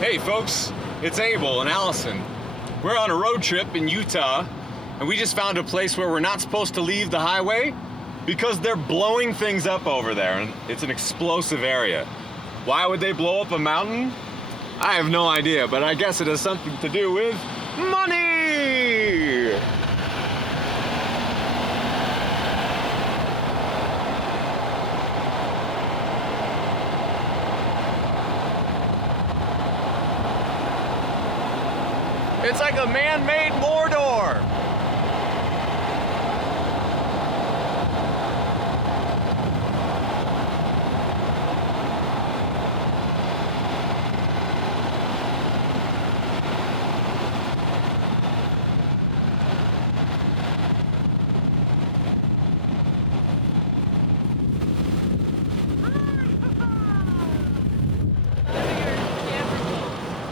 Hey folks, it's Abel and Allison. We're on a road trip in Utah, and we just found a place where we're not supposed to leave the highway because they're blowing things up over there, and it's an explosive area. Why would they blow up a mountain? I have no idea, but I guess it has something to do with money! It's like a man-made Mordor!